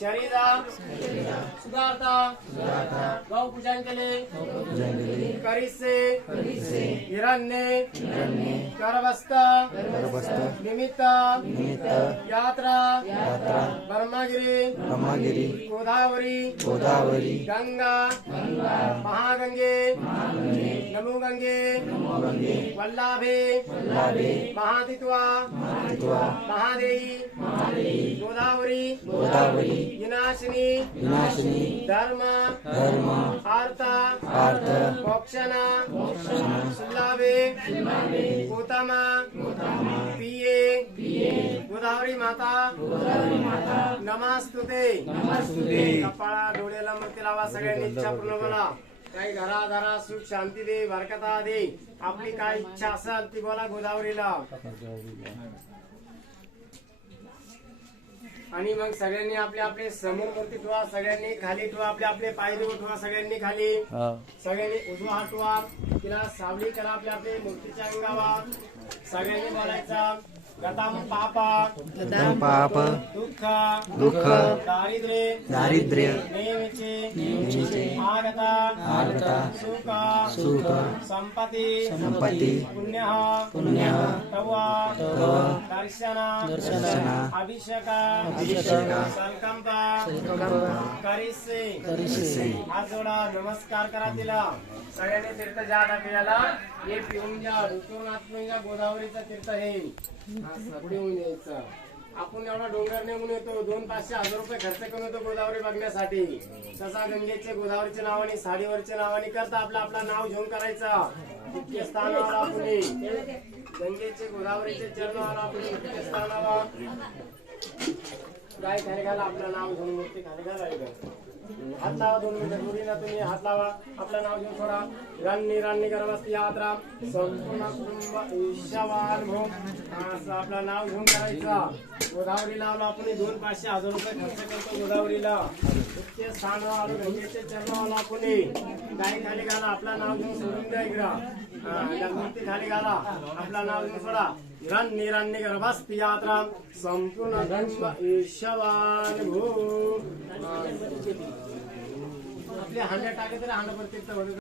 शरीरा सुधारता गौ पूजन केले करीसे हिरण्ये करवस्त निमित्त यात्रा ब्रह्मगिरी। ब्रह्मगिरी। गोदावरी। गोदावरी। गंगा। महागंगे। नमो गंगे गंगे वल्लाभे। वल्लाभे। महातित्वा महादेवी गोदावरी। गोदावरी। विनाशिनी। विनाशिनी। धर्म। धर्म। आर्थ अर्थ मोक्षणा सुल्लाभे। गौतमा। पिये गोदावरी माता नमास्तुते। कपाळा डोळ्याला मूर्ती लावा सगळ्यांनी इच्छा पूर्ण बोला. काही घराघरा सुख शांती दे बरकता दे आपली काय इच्छा असेल ती बोला गोदावरीला. आणि मग सगळ्यांनी आपले आपले समोर मूर्ती ठेवा सगळ्यांनी खाली ठेवा आपले आपले पाय देऊ ठेवा सगळ्यांनी खाली. सगळ्यांनी उजवा हात ठेवा तिला सावली करा आपल्या आपले मूर्तीच्या अंगावर. सगळ्यांनी बोलायचा. పాప దుఃఖ దారిద్ర్య आगता आगता सुख सुख संपत्ती संपत्ती पुण्य पुण्य तव तव दर्शन दर्शन अभिषेक अभिषेक संकल्प करिसे करिसे हात जोडा नमस्कार करा तिला। सगळ्यांनी तीर्थ ज्या दाखवायला हे पिऊन घ्या ऋतून आत्मून घ्या गोदावरीचं तीर्थ हे. पुढे होऊन यायचं आपण एवढा डोंगर नेऊन येतो दोन पाचशे हजार रुपये खर्च करून येतो गोदावरी बघण्यासाठी. तसा गंगेचे गोदावरीच्या नावाने साडीवरच्या नावाने करता आपलं आपलं नाव घेऊन करायचा. इतके स्थानावर आपण गंगेचे गोदावरीचे चरणावर आपण इतके स्थानावर. गाय खाली घाला आपलं नाव घेऊन मूर्ती खाली घालायचं हात लावा दोन मिनिटं ना तुम्ही हात लावा. आपलं नाव घेऊन सोडा. रान्नी रान्नी गर्भस्ती यात्रा संपूर्ण कुटुंब ईशावान भो असं आपलं नाव घेऊन करायचं. गोदावरी लावला आपण दोन पाचशे हजार रुपये खर्च करतो गोदावरीला. इतके स्थान आलो गंगेचे चरणावाला आपण गाय खाली घाला आपला नाव घेऊन सोडून द्या इकडे. खाली घाला आपला नाव घेऊन सोडा. रान्नी रान्नी यात्रा संपूर्ण कुटुंब ईशावान आपले हांड्या टाके तरी हांड प्रत्येक